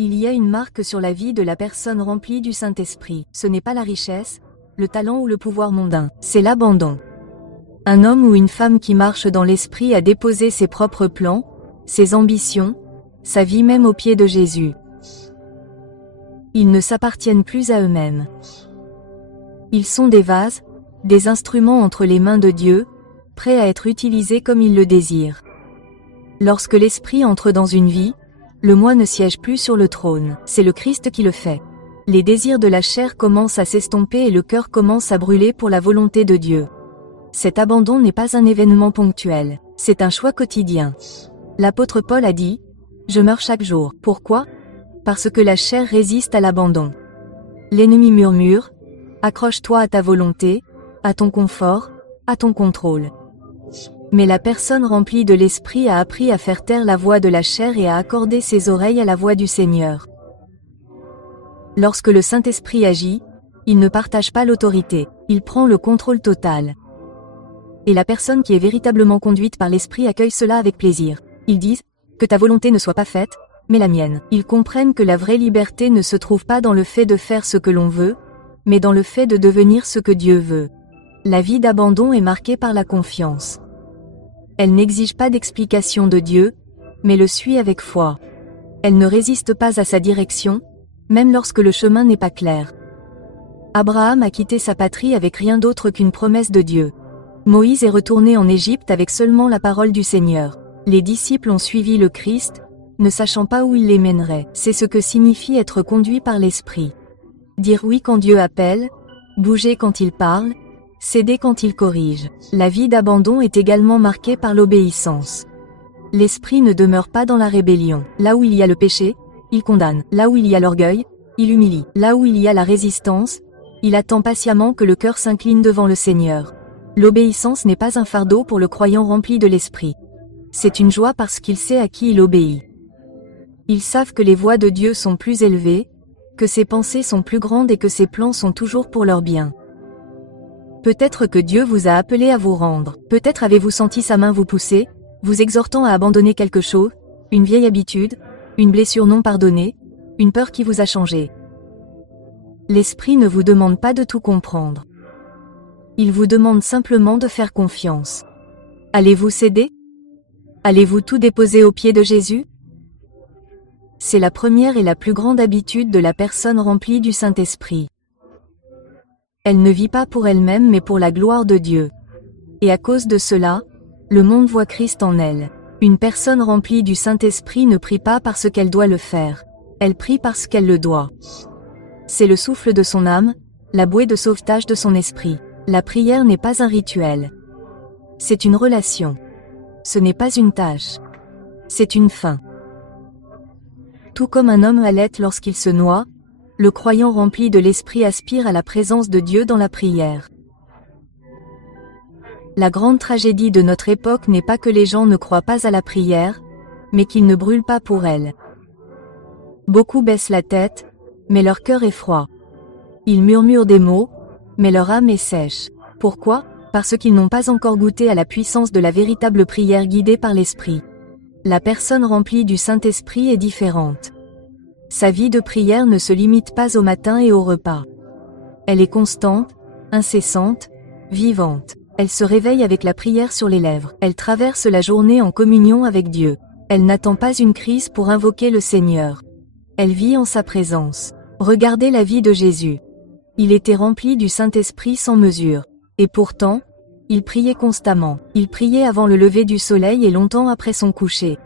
Il y a une marque sur la vie de la personne remplie du Saint-Esprit. Ce n'est pas la richesse, le talent ou le pouvoir mondain, c'est l'abandon. Un homme ou une femme qui marche dans l'Esprit a déposé ses propres plans, ses ambitions, sa vie même aux pieds de Jésus. Ils ne s'appartiennent plus à eux-mêmes. Ils sont des vases, des instruments entre les mains de Dieu, prêts à être utilisés comme il le désire. Lorsque l'Esprit entre dans une vie, le moi ne siège plus sur le trône, c'est le Christ qui le fait. Les désirs de la chair commencent à s'estomper et le cœur commence à brûler pour la volonté de Dieu. Cet abandon n'est pas un événement ponctuel, c'est un choix quotidien. L'apôtre Paul a dit « Je meurs chaque jour ». Pourquoi ? Parce que la chair résiste à l'abandon. L'ennemi murmure « Accroche-toi à ta volonté, à ton confort, à ton contrôle ». Mais la personne remplie de l'Esprit a appris à faire taire la voix de la chair et à accorder ses oreilles à la voix du Seigneur. Lorsque le Saint-Esprit agit, il ne partage pas l'autorité, il prend le contrôle total. Et la personne qui est véritablement conduite par l'Esprit accueille cela avec plaisir. Ils disent « Que ta volonté ne soit pas faite, mais la mienne ». Ils comprennent que la vraie liberté ne se trouve pas dans le fait de faire ce que l'on veut, mais dans le fait de devenir ce que Dieu veut. La vie d'abandon est marquée par la confiance. Elle n'exige pas d'explication de Dieu, mais le suit avec foi. Elle ne résiste pas à sa direction, même lorsque le chemin n'est pas clair. Abraham a quitté sa patrie avec rien d'autre qu'une promesse de Dieu. Moïse est retourné en Égypte avec seulement la parole du Seigneur. Les disciples ont suivi le Christ, ne sachant pas où il les mènerait. C'est ce que signifie être conduit par l'Esprit. Dire oui quand Dieu appelle, bouger quand il parle, céder quand il corrige. La vie d'abandon est également marquée par l'obéissance. L'Esprit ne demeure pas dans la rébellion. Là où il y a le péché, il condamne. Là où il y a l'orgueil, il humilie. Là où il y a la résistance, il attend patiemment que le cœur s'incline devant le Seigneur. L'obéissance n'est pas un fardeau pour le croyant rempli de l'Esprit. C'est une joie parce qu'il sait à qui il obéit. Ils savent que les voies de Dieu sont plus élevées, que ses pensées sont plus grandes et que ses plans sont toujours pour leur bien. Peut-être que Dieu vous a appelé à vous rendre. Peut-être avez-vous senti sa main vous pousser, vous exhortant à abandonner quelque chose, une vieille habitude, une blessure non pardonnée, une peur qui vous a changé. L'Esprit ne vous demande pas de tout comprendre. Il vous demande simplement de faire confiance. Allez-vous céder ? Allez-vous tout déposer aux pieds de Jésus ? C'est la première et la plus grande habitude de la personne remplie du Saint-Esprit. Elle ne vit pas pour elle-même mais pour la gloire de Dieu. Et à cause de cela, le monde voit Christ en elle. Une personne remplie du Saint-Esprit ne prie pas parce qu'elle doit le faire. Elle prie parce qu'elle le doit. C'est le souffle de son âme, la bouée de sauvetage de son esprit. La prière n'est pas un rituel. C'est une relation. Ce n'est pas une tâche. C'est une fin. Tout comme un homme allait lorsqu'il se noie, le croyant rempli de l'Esprit aspire à la présence de Dieu dans la prière. La grande tragédie de notre époque n'est pas que les gens ne croient pas à la prière, mais qu'ils ne brûlent pas pour elle. Beaucoup baissent la tête, mais leur cœur est froid. Ils murmurent des mots, mais leur âme est sèche. Pourquoi ? Parce qu'ils n'ont pas encore goûté à la puissance de la véritable prière guidée par l'Esprit. La personne remplie du Saint-Esprit est différente. Sa vie de prière ne se limite pas au matin et au repas. Elle est constante, incessante, vivante. Elle se réveille avec la prière sur les lèvres. Elle traverse la journée en communion avec Dieu. Elle n'attend pas une crise pour invoquer le Seigneur. Elle vit en sa présence. Regardez la vie de Jésus. Il était rempli du Saint-Esprit sans mesure. Et pourtant, il priait constamment. Il priait avant le lever du soleil et longtemps après son coucher.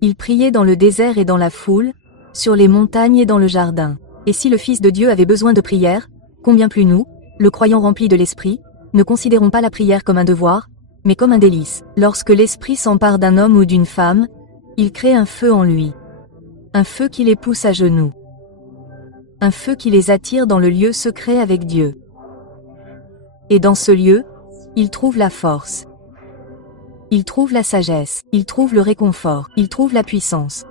Il priait dans le désert et dans la foule, sur les montagnes et dans le jardin. Et si le Fils de Dieu avait besoin de prière, combien plus nous, le croyant rempli de l'Esprit, ne considérons pas la prière comme un devoir, mais comme un délice. Lorsque l'Esprit s'empare d'un homme ou d'une femme, il crée un feu en lui. Un feu qui les pousse à genoux. Un feu qui les attire dans le lieu secret avec Dieu. Et dans ce lieu, ils trouvent la force. Ils trouvent la sagesse, ils trouvent le réconfort, ils trouvent la puissance.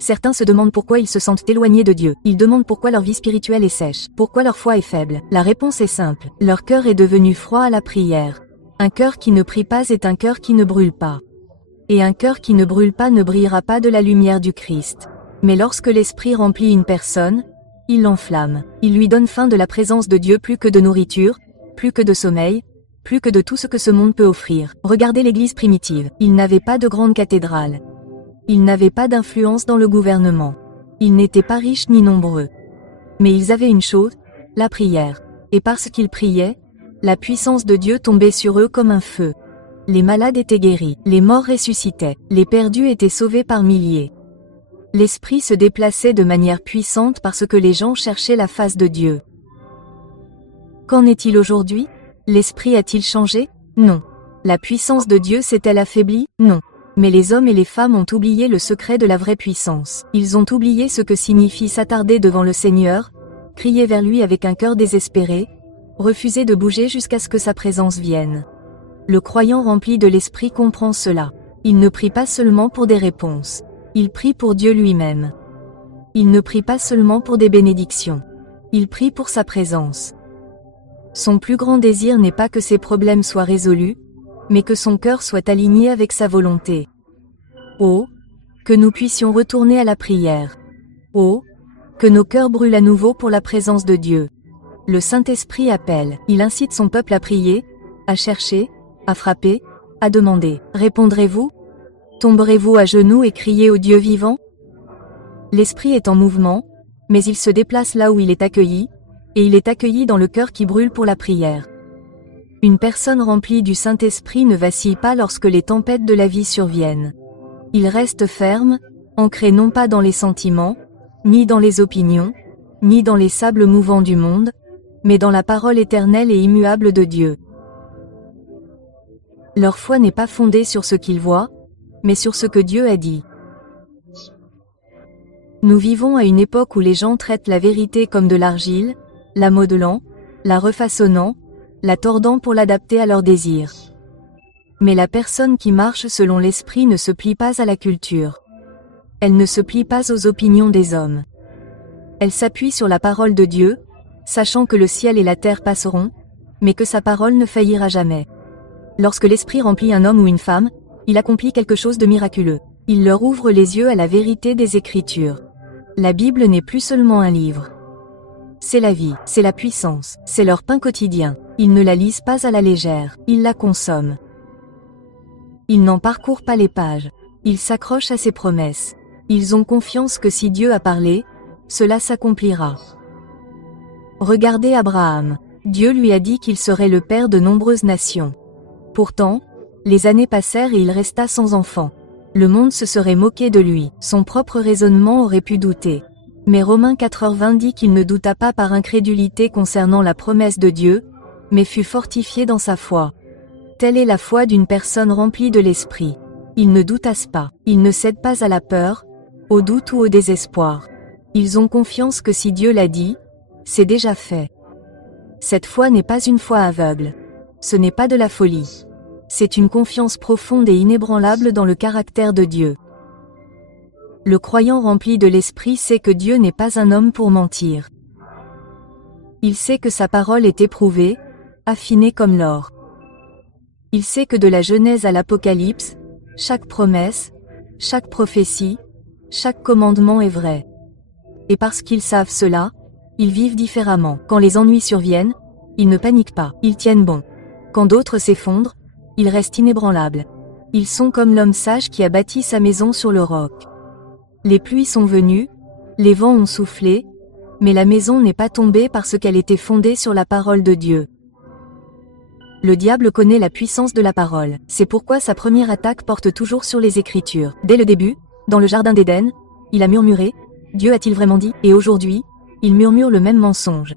Certains se demandent pourquoi ils se sentent éloignés de Dieu. Ils demandent pourquoi leur vie spirituelle est sèche, pourquoi leur foi est faible. La réponse est simple. Leur cœur est devenu froid à la prière. Un cœur qui ne prie pas est un cœur qui ne brûle pas. Et un cœur qui ne brûle pas ne brillera pas de la lumière du Christ. Mais lorsque l'esprit remplit une personne, il l'enflamme. Il lui donne faim de la présence de Dieu plus que de nourriture, plus que de sommeil, plus que de tout ce que ce monde peut offrir. Regardez l'Église primitive. Ils n'avaient pas de grande cathédrale. Ils n'avaient pas d'influence dans le gouvernement. Ils n'étaient pas riches ni nombreux. Mais ils avaient une chose, la prière. Et parce qu'ils priaient, la puissance de Dieu tombait sur eux comme un feu. Les malades étaient guéris, les morts ressuscitaient, les perdus étaient sauvés par milliers. L'esprit se déplaçait de manière puissante parce que les gens cherchaient la face de Dieu. Qu'en est-il aujourd'hui? L'esprit a-t-il changé? Non. La puissance de Dieu s'est-elle affaiblie? Non. Mais les hommes et les femmes ont oublié le secret de la vraie puissance. Ils ont oublié ce que signifie s'attarder devant le Seigneur, crier vers lui avec un cœur désespéré, refuser de bouger jusqu'à ce que sa présence vienne. Le croyant rempli de l'esprit comprend cela. Il ne prie pas seulement pour des réponses. Il prie pour Dieu lui-même. Il ne prie pas seulement pour des bénédictions. Il prie pour sa présence. Son plus grand désir n'est pas que ses problèmes soient résolus, mais que son cœur soit aligné avec sa volonté. Oh, que nous puissions retourner à la prière. Oh, que nos cœurs brûlent à nouveau pour la présence de Dieu. Le Saint-Esprit appelle, il incite son peuple à prier, à chercher, à frapper, à demander. Répondrez-vous? Tomberez-vous à genoux et criez au Dieu vivant? L'Esprit est en mouvement, mais il se déplace là où il est accueilli, et il est accueilli dans le cœur qui brûle pour la prière. Une personne remplie du Saint-Esprit ne vacille pas lorsque les tempêtes de la vie surviennent. Il reste ferme, ancré non pas dans les sentiments, ni dans les opinions, ni dans les sables mouvants du monde, mais dans la parole éternelle et immuable de Dieu. Leur foi n'est pas fondée sur ce qu'ils voient, mais sur ce que Dieu a dit. Nous vivons à une époque où les gens traitent la vérité comme de l'argile, la modelant, la refaçonnant, la tordant pour l'adapter à leurs désirs. Mais la personne qui marche selon l'esprit ne se plie pas à la culture. Elle ne se plie pas aux opinions des hommes. Elle s'appuie sur la parole de Dieu, sachant que le ciel et la terre passeront, mais que sa parole ne faillira jamais. Lorsque l'esprit remplit un homme ou une femme, il accomplit quelque chose de miraculeux. Il leur ouvre les yeux à la vérité des Écritures. La Bible n'est plus seulement un livre. C'est la vie, c'est la puissance, c'est leur pain quotidien. Ils ne la lisent pas à la légère, ils la consomment. Ils n'en parcourent pas les pages. Ils s'accrochent à ses promesses. Ils ont confiance que si Dieu a parlé, cela s'accomplira. Regardez Abraham. Dieu lui a dit qu'il serait le père de nombreuses nations. Pourtant, les années passèrent et il resta sans enfant. Le monde se serait moqué de lui, son propre raisonnement aurait pu douter. Mais Romains 4h20 dit qu'il ne douta pas par incrédulité concernant la promesse de Dieu, mais fut fortifié dans sa foi. Telle est la foi d'une personne remplie de l'esprit. Ils ne doutassent pas, ils ne cèdent pas à la peur, au doute ou au désespoir. Ils ont confiance que si Dieu l'a dit, c'est déjà fait. Cette foi n'est pas une foi aveugle. Ce n'est pas de la folie. C'est une confiance profonde et inébranlable dans le caractère de Dieu. Le croyant rempli de l'esprit sait que Dieu n'est pas un homme pour mentir. Il sait que sa parole est éprouvée, affinée comme l'or. Il sait que de la Genèse à l'Apocalypse, chaque promesse, chaque prophétie, chaque commandement est vrai. Et parce qu'ils savent cela, ils vivent différemment. Quand les ennuis surviennent, ils ne paniquent pas, ils tiennent bon. Quand d'autres s'effondrent, ils restent inébranlables. Ils sont comme l'homme sage qui a bâti sa maison sur le roc. Les pluies sont venues, les vents ont soufflé, mais la maison n'est pas tombée parce qu'elle était fondée sur la parole de Dieu. Le diable connaît la puissance de la parole, c'est pourquoi sa première attaque porte toujours sur les Écritures. Dès le début, dans le jardin d'Éden, il a murmuré, Dieu a-t-il vraiment dit? Et aujourd'hui, il murmure le même mensonge.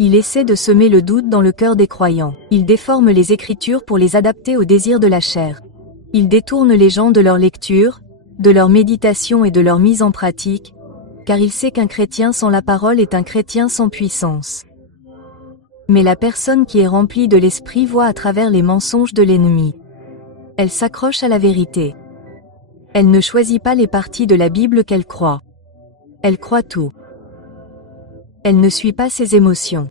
Il essaie de semer le doute dans le cœur des croyants. Il déforme les Écritures pour les adapter aux désirs de la chair. Il détourne les gens de leur lecture, de leur méditation et de leur mise en pratique, car il sait qu'un chrétien sans la parole est un chrétien sans puissance. Mais la personne qui est remplie de l'esprit voit à travers les mensonges de l'ennemi. Elle s'accroche à la vérité. Elle ne choisit pas les parties de la Bible qu'elle croit. Elle croit tout. Elle ne suit pas ses émotions.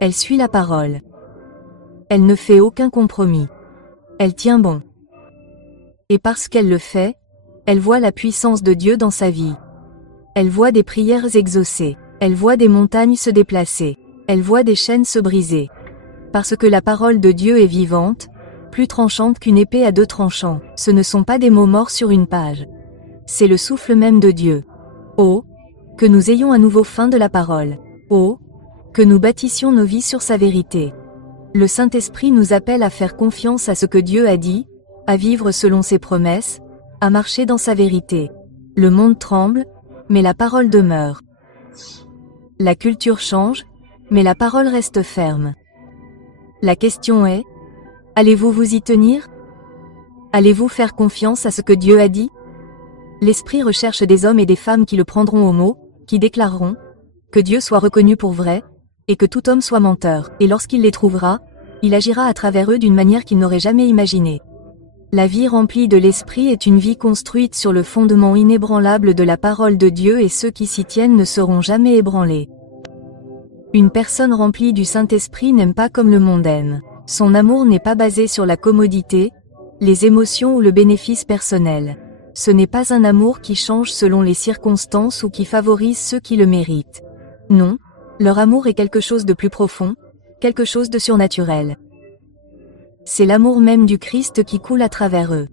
Elle suit la parole. Elle ne fait aucun compromis. Elle tient bon. Et parce qu'elle le fait, Elle voit la puissance de Dieu dans sa vie. Elle voit des prières exaucées. Elle voit des montagnes se déplacer. Elle voit des chaînes se briser. Parce que la parole de Dieu est vivante, plus tranchante qu'une épée à deux tranchants. Ce ne sont pas des mots morts sur une page. C'est le souffle même de Dieu. Oh, que nous ayons un nouveau fin de la parole. Oh, que nous bâtissions nos vies sur sa vérité. Le Saint-Esprit nous appelle à faire confiance à ce que Dieu a dit, à vivre selon ses promesses, à marcher dans sa vérité. Le monde tremble, mais la parole demeure. La culture change, mais la parole reste ferme. La question est, allez-vous vous y tenir? Allez-vous faire confiance à ce que Dieu a dit? L'Esprit recherche des hommes et des femmes qui le prendront au mot, qui déclareront que Dieu soit reconnu pour vrai, et que tout homme soit menteur, et lorsqu'il les trouvera, il agira à travers eux d'une manière qu'ils n'auraient jamais imaginée. La vie remplie de l'Esprit est une vie construite sur le fondement inébranlable de la parole de Dieu et ceux qui s'y tiennent ne seront jamais ébranlés. Une personne remplie du Saint-Esprit n'aime pas comme le monde aime. Son amour n'est pas basé sur la commodité, les émotions ou le bénéfice personnel. Ce n'est pas un amour qui change selon les circonstances ou qui favorise ceux qui le méritent. Non, leur amour est quelque chose de plus profond, quelque chose de surnaturel. C'est l'amour même du Christ qui coule à travers eux.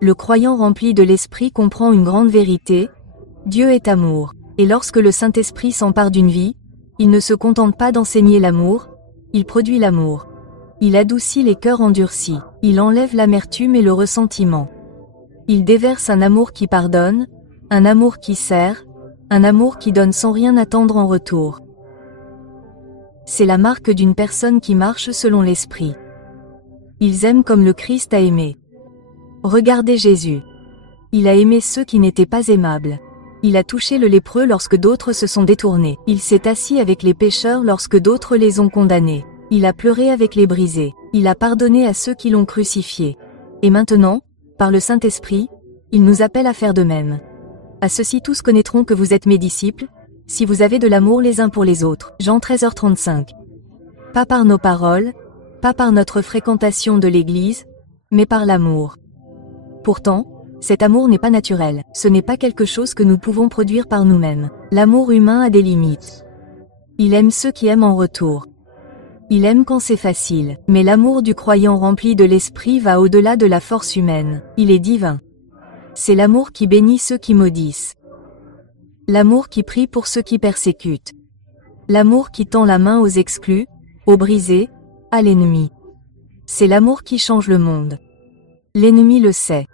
Le croyant rempli de l'Esprit comprend une grande vérité, Dieu est amour. Et lorsque le Saint-Esprit s'empare d'une vie, il ne se contente pas d'enseigner l'amour, il produit l'amour. Il adoucit les cœurs endurcis, il enlève l'amertume et le ressentiment. Il déverse un amour qui pardonne, un amour qui sert, un amour qui donne sans rien attendre en retour. C'est la marque d'une personne qui marche selon l'Esprit. Ils aiment comme le Christ a aimé. Regardez Jésus. Il a aimé ceux qui n'étaient pas aimables. Il a touché le lépreux lorsque d'autres se sont détournés. Il s'est assis avec les pécheurs lorsque d'autres les ont condamnés. Il a pleuré avec les brisés. Il a pardonné à ceux qui l'ont crucifié. Et maintenant, par le Saint-Esprit, il nous appelle à faire de même. À ceux-ci tous connaîtront que vous êtes mes disciples, si vous avez de l'amour les uns pour les autres. Jean 13h35. Pas par nos paroles, pas par notre fréquentation de l'Église, mais par l'amour. Pourtant, cet amour n'est pas naturel, ce n'est pas quelque chose que nous pouvons produire par nous-mêmes. L'amour humain a des limites. Il aime ceux qui aiment en retour. Il aime quand c'est facile, mais l'amour du croyant rempli de l'Esprit va au-delà de la force humaine. Il est divin. C'est l'amour qui bénit ceux qui maudissent. L'amour qui prie pour ceux qui persécutent. L'amour qui tend la main aux exclus, aux brisés, à l'ennemi. C'est l'amour qui change le monde. L'ennemi le sait.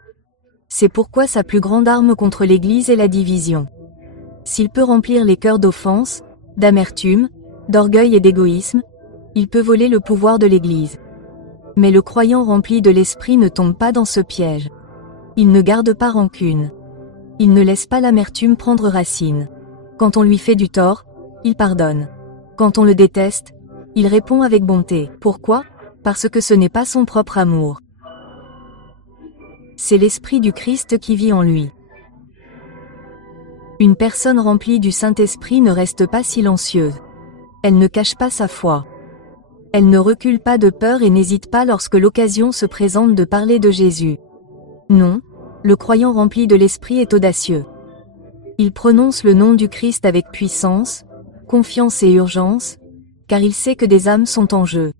C'est pourquoi sa plus grande arme contre l'Église est la division. S'il peut remplir les cœurs d'offense, d'amertume, d'orgueil et d'égoïsme, il peut voler le pouvoir de l'Église. Mais le croyant rempli de l'Esprit ne tombe pas dans ce piège. Il ne garde pas rancune. Il ne laisse pas l'amertume prendre racine. Quand on lui fait du tort, il pardonne. Quand on le déteste, il répond avec bonté. Pourquoi? Parce que ce n'est pas son propre amour. C'est l'Esprit du Christ qui vit en lui. Une personne remplie du Saint-Esprit ne reste pas silencieuse. Elle ne cache pas sa foi. Elle ne recule pas de peur et n'hésite pas lorsque l'occasion se présente de parler de Jésus. Non, le croyant rempli de l'Esprit est audacieux. Il prononce le nom du Christ avec puissance, confiance et urgence, car il sait que des âmes sont en jeu.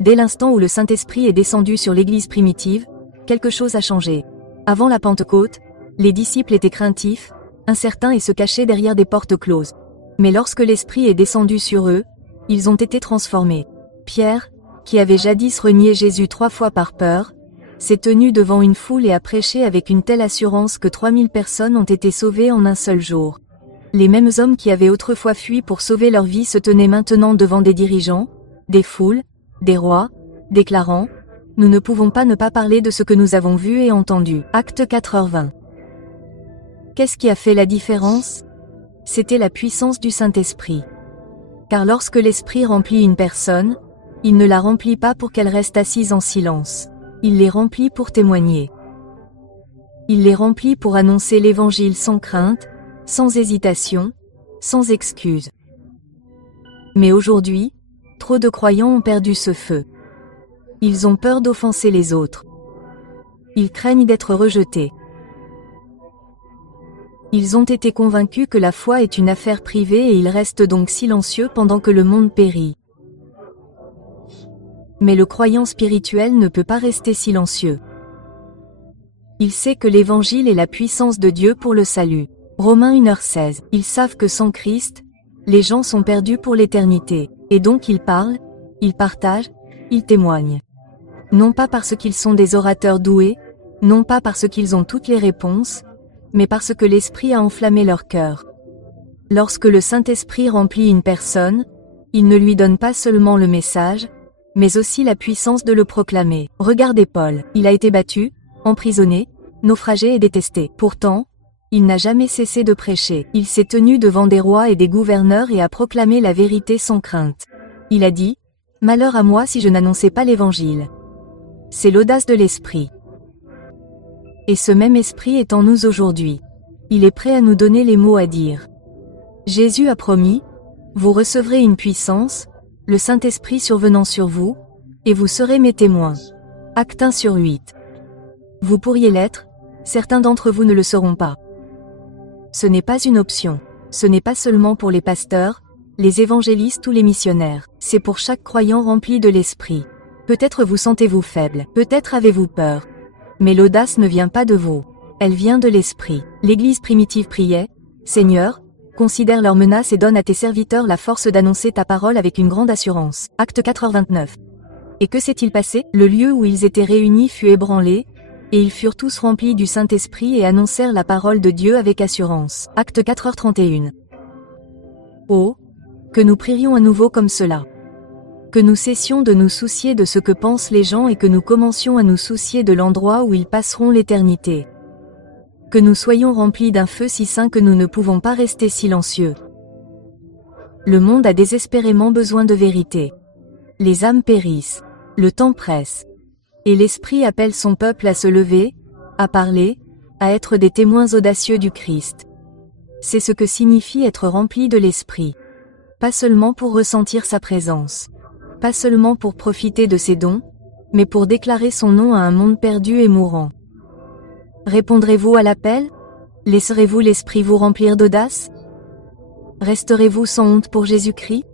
Dès l'instant où le Saint-Esprit est descendu sur l'Église primitive, quelque chose a changé. Avant la Pentecôte, les disciples étaient craintifs, incertains et se cachaient derrière des portes closes. Mais lorsque l'Esprit est descendu sur eux, ils ont été transformés. Pierre, qui avait jadis renié Jésus 3 fois par peur, s'est tenu devant une foule et a prêché avec une telle assurance que 3000 personnes ont été sauvées en un seul jour. Les mêmes hommes qui avaient autrefois fui pour sauver leur vie se tenaient maintenant devant des dirigeants, des foules, des rois, déclarant « Nous ne pouvons pas ne pas parler de ce que nous avons vu et entendu ». Acte 4h20. Qu'est-ce qui a fait la différence? C'était la puissance du Saint-Esprit. Car lorsque l'Esprit remplit une personne, il ne la remplit pas pour qu'elle reste assise en silence. Il les remplit pour témoigner. Il les remplit pour annoncer l'Évangile sans crainte, sans hésitation, sans excuse. Mais aujourd'hui, trop de croyants ont perdu ce feu. Ils ont peur d'offenser les autres. Ils craignent d'être rejetés. Ils ont été convaincus que la foi est une affaire privée et ils restent donc silencieux pendant que le monde périt. Mais le croyant spirituel ne peut pas rester silencieux. Il sait que l'Évangile est la puissance de Dieu pour le salut. Romains 1h16. Ils savent que sans Christ, les gens sont perdus pour l'éternité. Et donc ils parlent, ils partagent, ils témoignent. Non pas parce qu'ils sont des orateurs doués, non pas parce qu'ils ont toutes les réponses, mais parce que l'Esprit a enflammé leur cœur. Lorsque le Saint-Esprit remplit une personne, il ne lui donne pas seulement le message, mais aussi la puissance de le proclamer. Regardez Paul, il a été battu, emprisonné, naufragé et détesté. Pourtant, il n'a jamais cessé de prêcher. Il s'est tenu devant des rois et des gouverneurs et a proclamé la vérité sans crainte. Il a dit, « Malheur à moi si je n'annonçais pas l'Évangile. » C'est l'audace de l'Esprit. Et ce même Esprit est en nous aujourd'hui. Il est prêt à nous donner les mots à dire. Jésus a promis, « Vous recevrez une puissance, le Saint-Esprit survenant sur vous, et vous serez mes témoins. » Actes 1/8. Vous pourriez l'être, certains d'entre vous ne le seront pas. Ce n'est pas une option. Ce n'est pas seulement pour les pasteurs, les évangélistes ou les missionnaires. C'est pour chaque croyant rempli de l'Esprit. Peut-être vous sentez-vous faible, peut-être avez-vous peur. Mais l'audace ne vient pas de vous. Elle vient de l'Esprit. L'Église primitive priait, « Seigneur, considère leurs menaces et donne à tes serviteurs la force d'annoncer ta parole avec une grande assurance. » Acte 4h29. Et que s'est-il passé? Le lieu où ils étaient réunis fut ébranlé, et ils furent tous remplis du Saint-Esprit et annoncèrent la parole de Dieu avec assurance. Acte 4h31. Oh, que nous prions à nouveau comme cela. Que nous cessions de nous soucier de ce que pensent les gens et que nous commencions à nous soucier de l'endroit où ils passeront l'éternité. Que nous soyons remplis d'un feu si saint que nous ne pouvons pas rester silencieux. Le monde a désespérément besoin de vérité. Les âmes périssent. Le temps presse. Et l'Esprit appelle son peuple à se lever, à parler, à être des témoins audacieux du Christ. C'est ce que signifie être rempli de l'Esprit. Pas seulement pour ressentir sa présence. Pas seulement pour profiter de ses dons, mais pour déclarer son nom à un monde perdu et mourant. Répondrez-vous à l'appel? Laisserez-vous l'Esprit vous remplir d'audace? Resterez-vous sans honte pour Jésus-Christ?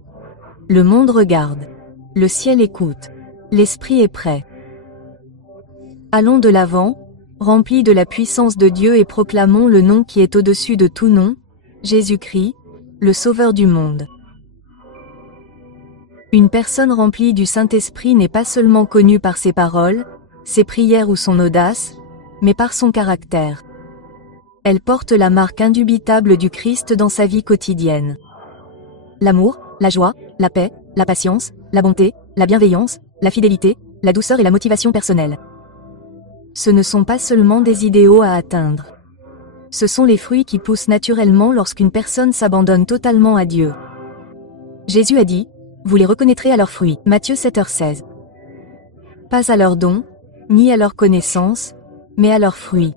Le monde regarde. Le ciel écoute. L'Esprit est prêt. Allons de l'avant, remplis de la puissance de Dieu et proclamons le nom qui est au-dessus de tout nom, Jésus-Christ, le Sauveur du monde. Une personne remplie du Saint-Esprit n'est pas seulement connue par ses paroles, ses prières ou son audace, mais par son caractère. Elle porte la marque indubitable du Christ dans sa vie quotidienne. L'amour, la joie, la paix, la patience, la bonté, la bienveillance, la fidélité, la douceur et la motivation personnelle. Ce ne sont pas seulement des idéaux à atteindre. Ce sont les fruits qui poussent naturellement lorsqu'une personne s'abandonne totalement à Dieu. Jésus a dit, « Vous les reconnaîtrez à leurs fruits. » Matthieu 7h16. Pas à leurs dons, ni à leur connaissance, mais à leurs fruits.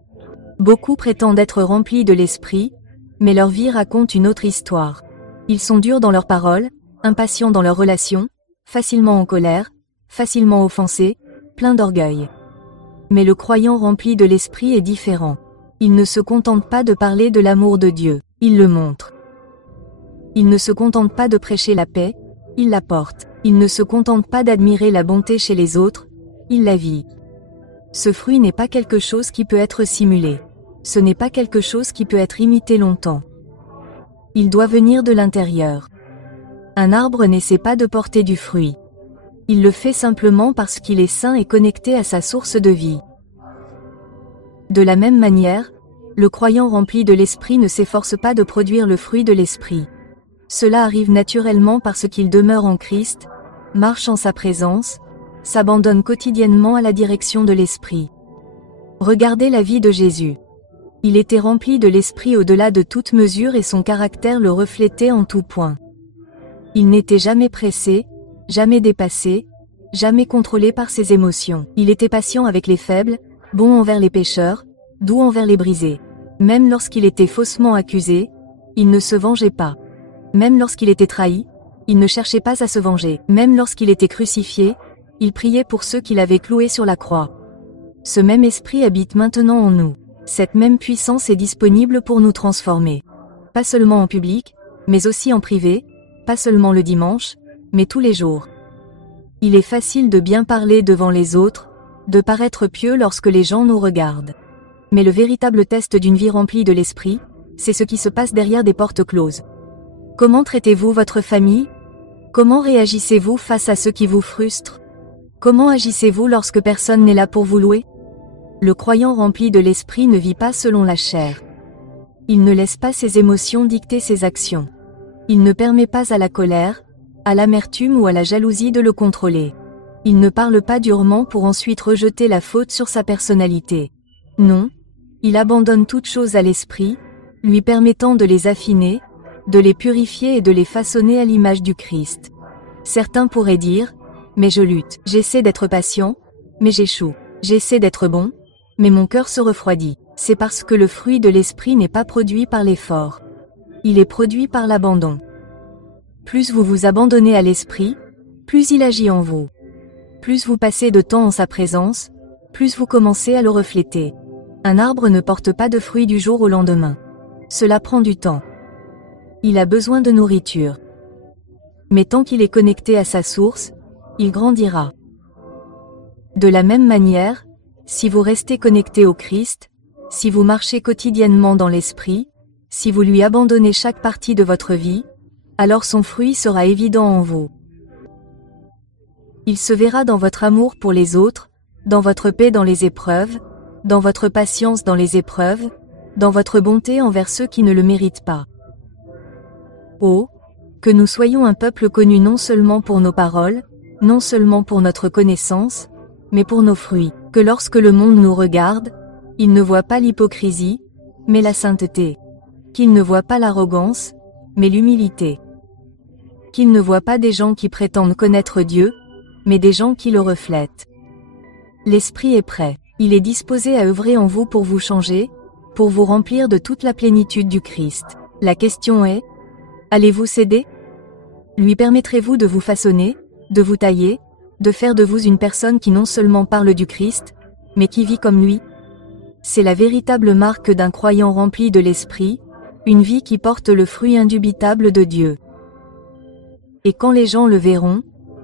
Beaucoup prétendent être remplis de l'Esprit, mais leur vie raconte une autre histoire. Ils sont durs dans leurs paroles, impatients dans leurs relations, facilement en colère, facilement offensés, pleins d'orgueil. Mais le croyant rempli de l'Esprit est différent. Il ne se contente pas de parler de l'amour de Dieu, il le montre. Il ne se contente pas de prêcher la paix, il la porte. Il ne se contente pas d'admirer la bonté chez les autres, il la vit. Ce fruit n'est pas quelque chose qui peut être simulé. Ce n'est pas quelque chose qui peut être imité longtemps. Il doit venir de l'intérieur. Un arbre n'essaie pas de porter du fruit. Il le fait simplement parce qu'il est sain et connecté à sa source de vie. De la même manière, le croyant rempli de l'Esprit ne s'efforce pas de produire le fruit de l'Esprit. Cela arrive naturellement parce qu'il demeure en Christ, marche en sa présence, s'abandonne quotidiennement à la direction de l'Esprit. Regardez la vie de Jésus. Il était rempli de l'Esprit au-delà de toute mesure et son caractère le reflétait en tout point. Il n'était jamais pressé, jamais dépassé, jamais contrôlé par ses émotions. Il était patient avec les faibles, bon envers les pécheurs, doux envers les brisés. Même lorsqu'il était faussement accusé, il ne se vengeait pas. Même lorsqu'il était trahi, il ne cherchait pas à se venger. Même lorsqu'il était crucifié, il priait pour ceux qui l'avaient cloué sur la croix. Ce même esprit habite maintenant en nous. Cette même puissance est disponible pour nous transformer. Pas seulement en public, mais aussi en privé, pas seulement le dimanche, mais tous les jours. Il est facile de bien parler devant les autres, de paraître pieux lorsque les gens nous regardent. Mais le véritable test d'une vie remplie de l'esprit, c'est ce qui se passe derrière des portes closes. Comment traitez-vous votre famille? Comment réagissez-vous face à ceux qui vous frustrent? Comment agissez-vous lorsque personne n'est là pour vous louer? Le croyant rempli de l'esprit ne vit pas selon la chair. Il ne laisse pas ses émotions dicter ses actions. Il ne permet pas à la colère, à l'amertume ou à la jalousie de le contrôler. Il ne parle pas durement pour ensuite rejeter la faute sur sa personnalité. Non, il abandonne toutes choses à l'esprit, lui permettant de les affiner, de les purifier et de les façonner à l'image du Christ. Certains pourraient dire, mais je lutte, j'essaie d'être patient, mais j'échoue, j'essaie d'être bon, mais mon cœur se refroidit. C'est parce que le fruit de l'esprit n'est pas produit par l'effort. Il est produit par l'abandon. Plus vous vous abandonnez à l'esprit, plus il agit en vous. Plus vous passez de temps en sa présence, plus vous commencez à le refléter. Un arbre ne porte pas de fruits du jour au lendemain. Cela prend du temps. Il a besoin de nourriture. Mais tant qu'il est connecté à sa source, il grandira. De la même manière, si vous restez connecté au Christ, si vous marchez quotidiennement dans l'esprit, si vous lui abandonnez chaque partie de votre vie, alors son fruit sera évident en vous. Il se verra dans votre amour pour les autres, dans votre paix dans les épreuves, dans votre patience dans les épreuves, dans votre bonté envers ceux qui ne le méritent pas. Oh, que nous soyons un peuple connu non seulement pour nos paroles, non seulement pour notre connaissance, mais pour nos fruits, que lorsque le monde nous regarde, il ne voit pas l'hypocrisie, mais la sainteté, qu'il ne voit pas l'arrogance, mais l'humilité, qu'il ne voit pas des gens qui prétendent connaître Dieu, mais des gens qui le reflètent. L'esprit est prêt, il est disposé à œuvrer en vous pour vous changer, pour vous remplir de toute la plénitude du Christ. La question est, allez-vous céder? Lui permettrez-vous de vous façonner, de vous tailler, de faire de vous une personne qui non seulement parle du Christ, mais qui vit comme lui? C'est la véritable marque d'un croyant rempli de l'esprit, une vie qui porte le fruit indubitable de Dieu. Et quand les gens le verront,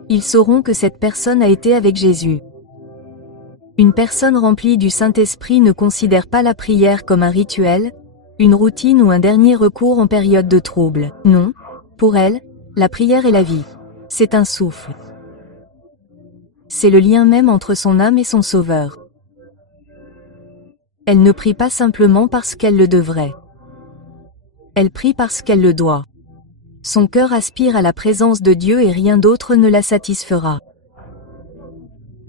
ils sauront que cette personne a été avec Jésus. Une personne remplie du Saint-Esprit ne considère pas la prière comme un rituel, une routine ou un dernier recours en période de trouble. Non, pour elle, la prière est la vie. C'est un souffle. C'est le lien même entre son âme et son Sauveur. Elle ne prie pas simplement parce qu'elle le devrait. Elle prie parce qu'elle le doit. Son cœur aspire à la présence de Dieu et rien d'autre ne la satisfera.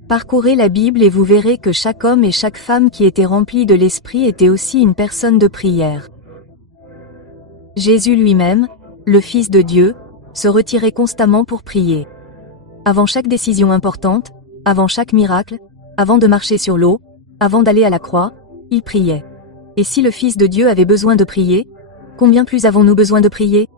Parcourez la Bible et vous verrez que chaque homme et chaque femme qui était rempli de l'Esprit était aussi une personne de prière. Jésus lui-même, le Fils de Dieu, se retirait constamment pour prier. Avant chaque décision importante, avant chaque miracle, avant de marcher sur l'eau, avant d'aller à la croix, il priait. Et si le Fils de Dieu avait besoin de prier, combien plus avons-nous besoin de prier?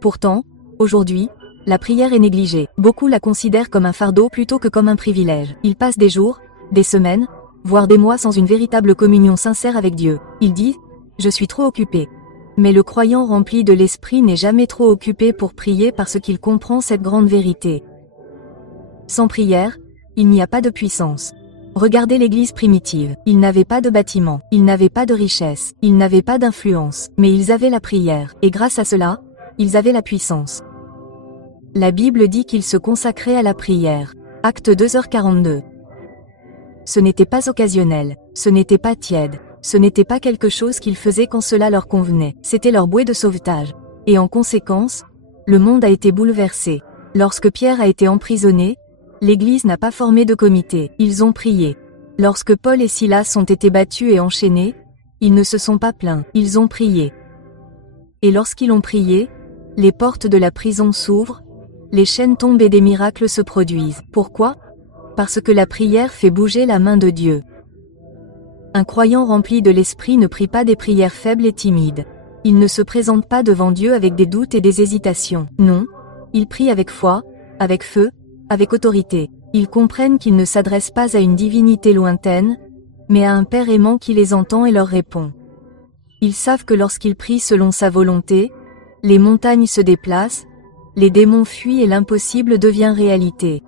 Pourtant, aujourd'hui, la prière est négligée. Beaucoup la considèrent comme un fardeau plutôt que comme un privilège. Ils passent des jours, des semaines, voire des mois sans une véritable communion sincère avec Dieu. Ils disent « Je suis trop occupé ». Mais le croyant rempli de l'Esprit n'est jamais trop occupé pour prier parce qu'il comprend cette grande vérité. Sans prière, il n'y a pas de puissance. Regardez l'Église primitive. Ils n'avaient pas de bâtiment, ils n'avaient pas de richesse, ils n'avaient pas d'influence, mais ils avaient la prière, et grâce à cela, ils avaient la puissance. La Bible dit qu'ils se consacraient à la prière. Acte 2h42. Ce n'était pas occasionnel, ce n'était pas tiède, ce n'était pas quelque chose qu'ils faisaient quand cela leur convenait, c'était leur bouée de sauvetage. Et en conséquence, le monde a été bouleversé. Lorsque Pierre a été emprisonné, l'Église n'a pas formé de comité, ils ont prié. Lorsque Paul et Silas ont été battus et enchaînés, ils ne se sont pas plaints, ils ont prié. Et lorsqu'ils ont prié, les portes de la prison s'ouvrent, les chaînes tombent et des miracles se produisent. Pourquoi? Parce que la prière fait bouger la main de Dieu. Un croyant rempli de l'Esprit ne prie pas des prières faibles et timides. Il ne se présente pas devant Dieu avec des doutes et des hésitations. Non, il prie avec foi, avec feu, avec autorité. Ils comprennent qu'ils ne s'adressent pas à une divinité lointaine, mais à un Père aimant qui les entend et leur répond. Ils savent que lorsqu'ils prient selon sa volonté, les montagnes se déplacent, les démons fuient et l'impossible devient réalité.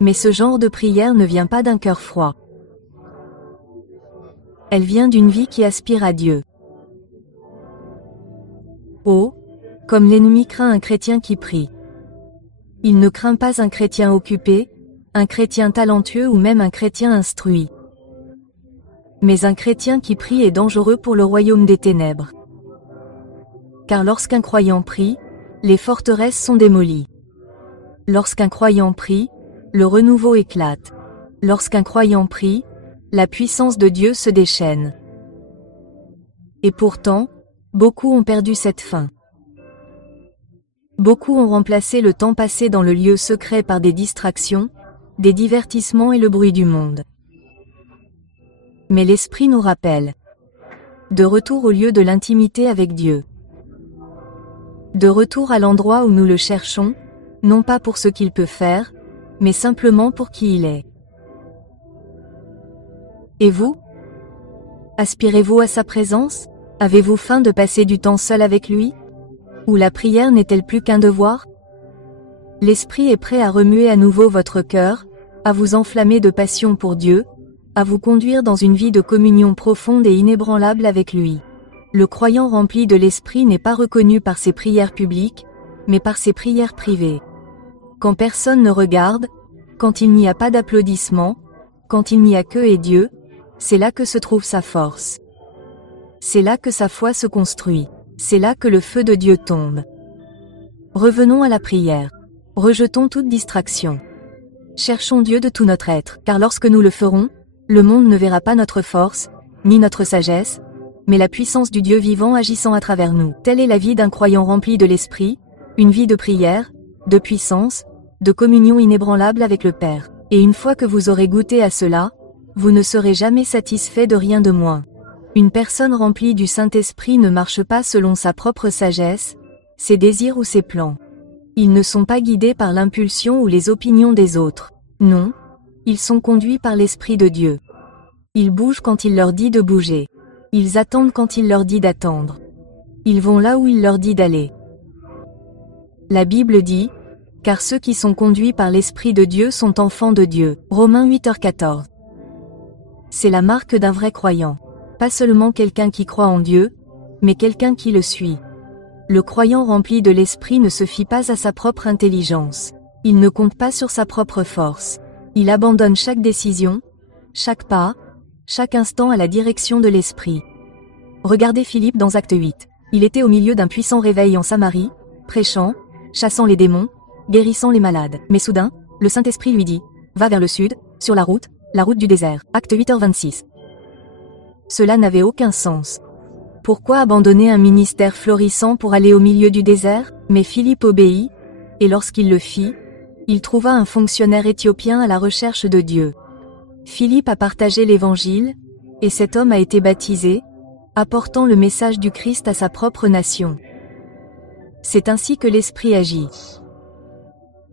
Mais ce genre de prière ne vient pas d'un cœur froid. Elle vient d'une vie qui aspire à Dieu. Oh, comme l'ennemi craint un chrétien qui prie. Il ne craint pas un chrétien occupé, un chrétien talentueux ou même un chrétien instruit. Mais un chrétien qui prie est dangereux pour le royaume des ténèbres. Car lorsqu'un croyant prie, les forteresses sont démolies. Lorsqu'un croyant prie, le renouveau éclate. Lorsqu'un croyant prie, la puissance de Dieu se déchaîne. Et pourtant, beaucoup ont perdu cette fin. Beaucoup ont remplacé le temps passé dans le lieu secret par des distractions, des divertissements et le bruit du monde. Mais l'Esprit nous rappelle. De retour au lieu de l'intimité avec Dieu. De retour à l'endroit où nous le cherchons, non pas pour ce qu'il peut faire, mais simplement pour qui il est. Et vous? Aspirez-vous à sa présence? Avez-vous faim de passer du temps seul avec lui? Ou la prière n'est-elle plus qu'un devoir? L'Esprit est prêt à remuer à nouveau votre cœur, à vous enflammer de passion pour Dieu, à vous conduire dans une vie de communion profonde et inébranlable avec lui. Le croyant rempli de l'Esprit n'est pas reconnu par ses prières publiques, mais par ses prières privées. Quand personne ne regarde, quand il n'y a pas d'applaudissements, quand il n'y a que et Dieu, c'est là que se trouve sa force. C'est là que sa foi se construit. C'est là que le feu de Dieu tombe. Revenons à la prière. Rejetons toute distraction. Cherchons Dieu de tout notre être, car lorsque nous le ferons, le monde ne verra pas notre force, ni notre sagesse, mais la puissance du Dieu vivant agissant à travers nous. Telle est la vie d'un croyant rempli de l'Esprit, une vie de prière, de puissance, de communion inébranlable avec le Père. Et une fois que vous aurez goûté à cela, vous ne serez jamais satisfait de rien de moins. Une personne remplie du Saint-Esprit ne marche pas selon sa propre sagesse, ses désirs ou ses plans. Ils ne sont pas guidés par l'impulsion ou les opinions des autres. Non, ils sont conduits par l'Esprit de Dieu. Ils bougent quand il leur dit de bouger. Ils attendent quand il leur dit d'attendre. Ils vont là où il leur dit d'aller. La Bible dit, « Car ceux qui sont conduits par l'Esprit de Dieu sont enfants de Dieu. » Romains 8h14. C'est la marque d'un vrai croyant. Pas seulement quelqu'un qui croit en Dieu, mais quelqu'un qui le suit. Le croyant rempli de l'Esprit ne se fie pas à sa propre intelligence. Il ne compte pas sur sa propre force. Il abandonne chaque décision, chaque pas, chaque instant à la direction de l'Esprit. Regardez Philippe dans Acte 8. Il était au milieu d'un puissant réveil en Samarie, prêchant, chassant les démons, guérissant les malades. Mais soudain, le Saint-Esprit lui dit, « Va vers le sud, sur la route du désert. » Acte 8h26. Cela n'avait aucun sens. Pourquoi abandonner un ministère florissant pour aller au milieu du désert? Mais Philippe obéit, et lorsqu'il le fit, il trouva un fonctionnaire éthiopien à la recherche de Dieu. Philippe a partagé l'Évangile, et cet homme a été baptisé, apportant le message du Christ à sa propre nation. C'est ainsi que l'Esprit agit.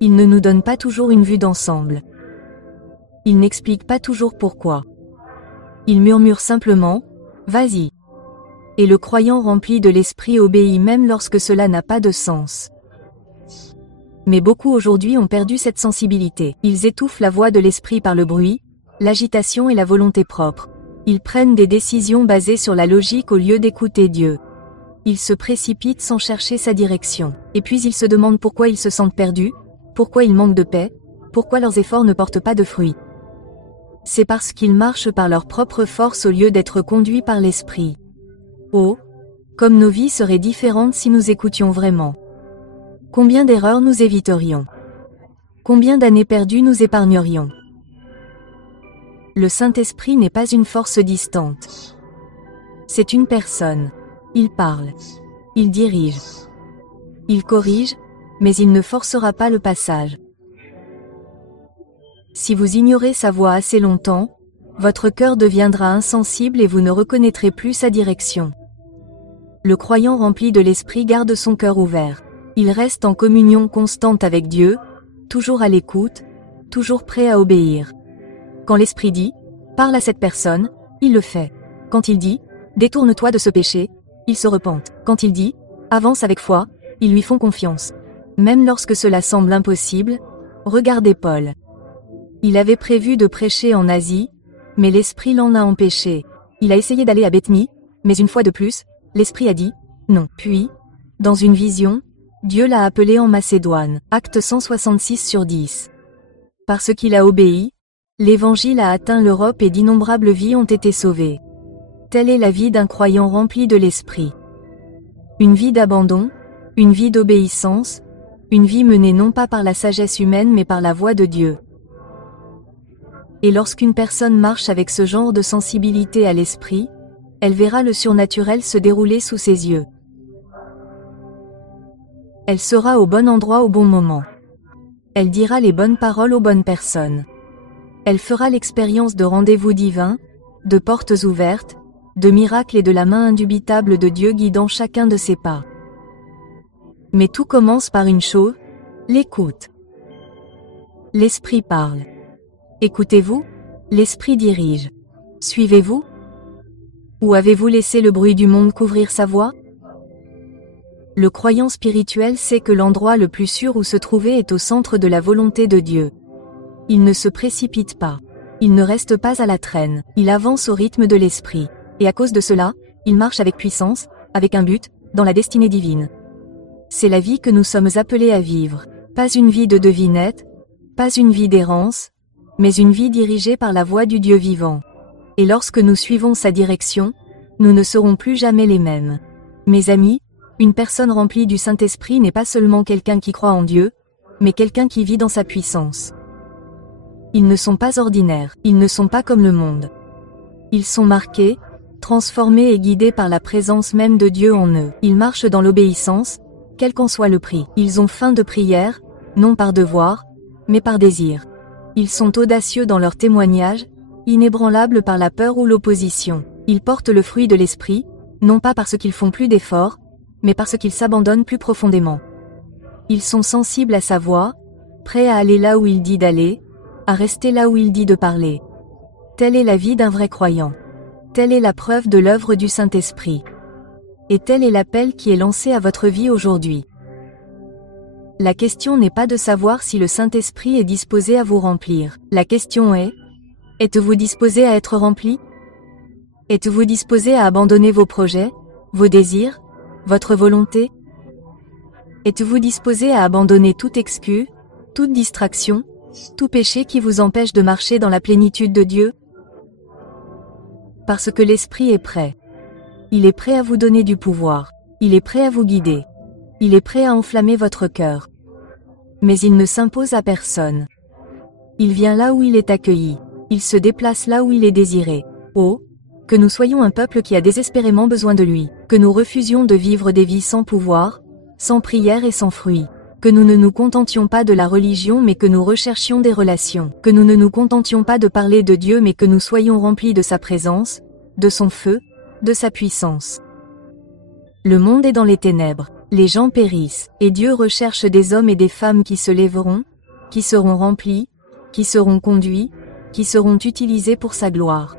Il ne nous donne pas toujours une vue d'ensemble. Il n'explique pas toujours pourquoi. Il murmure simplement, « Vas-y ». Et le croyant rempli de l'Esprit obéit même lorsque cela n'a pas de sens. Mais beaucoup aujourd'hui ont perdu cette sensibilité. Ils étouffent la voix de l'Esprit par le bruit, l'agitation et la volonté propre. Ils prennent des décisions basées sur la logique au lieu d'écouter Dieu. Ils se précipitent sans chercher sa direction. Et puis ils se demandent pourquoi ils se sentent perdus, pourquoi ils manquent de paix, pourquoi leurs efforts ne portent pas de fruits. C'est parce qu'ils marchent par leur propre force au lieu d'être conduits par l'Esprit. Oh, comme nos vies seraient différentes si nous écoutions vraiment. Combien d'erreurs nous éviterions? Combien d'années perdues nous épargnerions? Le Saint-Esprit n'est pas une force distante. C'est une personne. Il parle. Il dirige. Il corrige, mais il ne forcera pas le passage. Si vous ignorez sa voix assez longtemps, votre cœur deviendra insensible et vous ne reconnaîtrez plus sa direction. Le croyant rempli de l'Esprit garde son cœur ouvert. Il reste en communion constante avec Dieu, toujours à l'écoute, toujours prêt à obéir. Quand l'Esprit dit « Parle à cette personne, il le fait. Quand il dit « Détourne-toi de ce péché », ils se repentent. Quand il dit « Avance avec foi », ils lui font confiance. Même lorsque cela semble impossible, regardez Paul. Il avait prévu de prêcher en Asie, mais l'Esprit l'en a empêché. Il a essayé d'aller à Béthanie, mais une fois de plus, l'Esprit a dit « Non ». Puis, dans une vision, Dieu l'a appelé en Macédoine. Acte 166/10. Parce qu'il a obéi, l'Évangile a atteint l'Europe et d'innombrables vies ont été sauvées. Telle est la vie d'un croyant rempli de l'Esprit. Une vie d'abandon, une vie d'obéissance, une vie menée non pas par la sagesse humaine mais par la voix de Dieu. Et lorsqu'une personne marche avec ce genre de sensibilité à l'esprit, elle verra le surnaturel se dérouler sous ses yeux. Elle sera au bon endroit au bon moment. Elle dira les bonnes paroles aux bonnes personnes. Elle fera l'expérience de rendez-vous divins, de portes ouvertes, de miracles et de la main indubitable de Dieu guidant chacun de ses pas. Mais tout commence par une chose, l'écoute. L'esprit parle. Écoutez-vous? L'esprit dirige. Suivez-vous? Ou avez-vous laissé le bruit du monde couvrir sa voix? Le croyant spirituel sait que l'endroit le plus sûr où se trouver est au centre de la volonté de Dieu. Il ne se précipite pas. Il ne reste pas à la traîne. Il avance au rythme de l'esprit. Et à cause de cela, il marche avec puissance, avec un but, dans la destinée divine. C'est la vie que nous sommes appelés à vivre. Pas une vie de devinette, pas une vie d'errance, mais une vie dirigée par la voix du Dieu vivant. Et lorsque nous suivons sa direction, nous ne serons plus jamais les mêmes. Mes amis, une personne remplie du Saint-Esprit n'est pas seulement quelqu'un qui croit en Dieu, mais quelqu'un qui vit dans sa puissance. Ils ne sont pas ordinaires, ils ne sont pas comme le monde. Ils sont marqués, transformés et guidés par la présence même de Dieu en eux. Ils marchent dans l'obéissance, quel qu'en soit le prix. Ils ont faim de prière, non par devoir, mais par désir. Ils sont audacieux dans leur témoignage, inébranlables par la peur ou l'opposition. Ils portent le fruit de l'esprit, non pas parce qu'ils font plus d'efforts, mais parce qu'ils s'abandonnent plus profondément. Ils sont sensibles à sa voix, prêts à aller là où il dit d'aller, à rester là où il dit de parler. Telle est la vie d'un vrai croyant. Telle est la preuve de l'œuvre du Saint-Esprit. Et tel est l'appel qui est lancé à votre vie aujourd'hui. La question n'est pas de savoir si le Saint-Esprit est disposé à vous remplir. La question est, êtes-vous disposé à être rempli? Êtes-vous disposé à abandonner vos projets, vos désirs, votre volonté? Êtes-vous disposé à abandonner toute excuse, toute distraction, tout péché qui vous empêche de marcher dans la plénitude de Dieu? Parce que l'Esprit est prêt. Il est prêt à vous donner du pouvoir. Il est prêt à vous guider. Il est prêt à enflammer votre cœur. Mais il ne s'impose à personne. Il vient là où il est accueilli. Il se déplace là où il est désiré. Oh, que nous soyons un peuple qui a désespérément besoin de lui. Que nous refusions de vivre des vies sans pouvoir, sans prière et sans fruit. Que nous ne nous contentions pas de la religion mais que nous recherchions des relations. Que nous ne nous contentions pas de parler de Dieu mais que nous soyons remplis de sa présence, de son feu, de sa puissance. Le monde est dans les ténèbres. Les gens périssent, et Dieu recherche des hommes et des femmes qui se lèveront, qui seront remplis, qui seront conduits, qui seront utilisés pour sa gloire.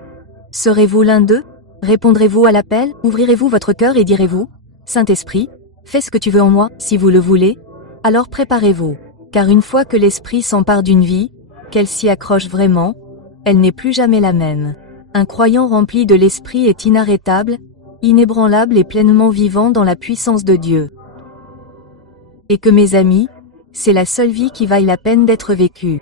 Serez-vous l'un d'eux? Répondrez-vous à l'appel? Ouvrirez-vous votre cœur et direz-vous, Saint-Esprit, fais ce que tu veux en moi, si vous le voulez? Alors préparez-vous, car une fois que l'Esprit s'empare d'une vie, qu'elle s'y accroche vraiment, elle n'est plus jamais la même. Un croyant rempli de l'Esprit est inarrêtable, inébranlable et pleinement vivant dans la puissance de Dieu. Et que mes amis, c'est la seule vie qui vaille la peine d'être vécue.